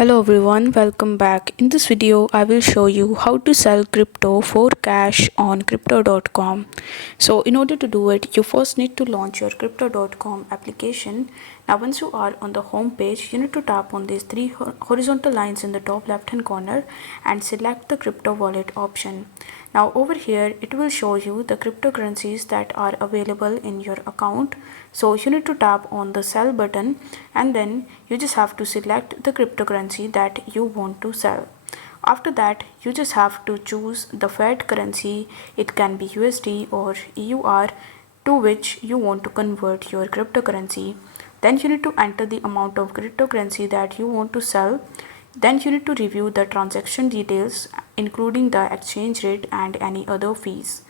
Hello everyone, welcome back. In this video, I will show you how to sell crypto for cash on crypto.com. So in order to do it, you first need to launch your crypto.com application. Now once you are on the home page, you need to tap on these three horizontal lines in the top left hand corner and select the crypto wallet option. Now over here, it will show you the cryptocurrencies that are available in your account. So you need to tap on the sell button and then you just have to select the cryptocurrency that you want to sell. After that, you just have to choose the fiat currency. It can be USD or EUR to which you want to convert your cryptocurrency. Then you need to enter the amount of cryptocurrency that you want to sell. Then you need to review the transaction details, including the exchange rate and any other fees.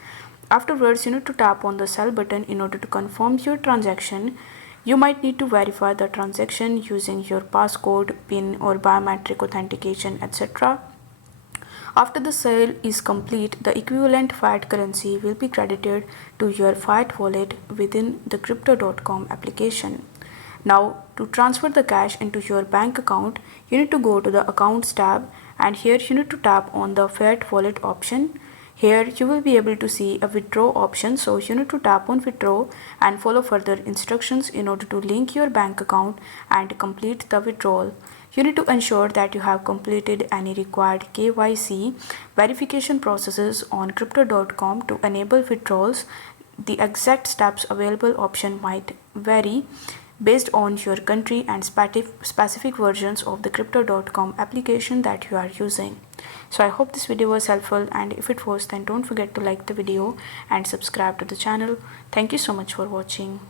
Afterwards, you need to tap on the sell button in order to confirm your transaction. You might need to verify the transaction using your passcode, PIN, or biometric authentication, etc. After the sale is complete, the equivalent fiat currency will be credited to your fiat wallet within the crypto.com application. Now, to transfer the cash into your bank account, you need to go to the Accounts tab, and here you need to tap on the Fiat Wallet option. Here you will be able to see a withdraw option, so you need to tap on withdraw and follow further instructions in order to link your bank account and complete the withdrawal. You need to ensure that you have completed any required KYC verification processes on crypto.com to enable withdrawals. The exact steps available option might vary based on your country and specific versions of the crypto.com application that you are using. So I hope this video was helpful, and if it was, then don't forget to like the video and subscribe to the channel. Thank you so much for watching.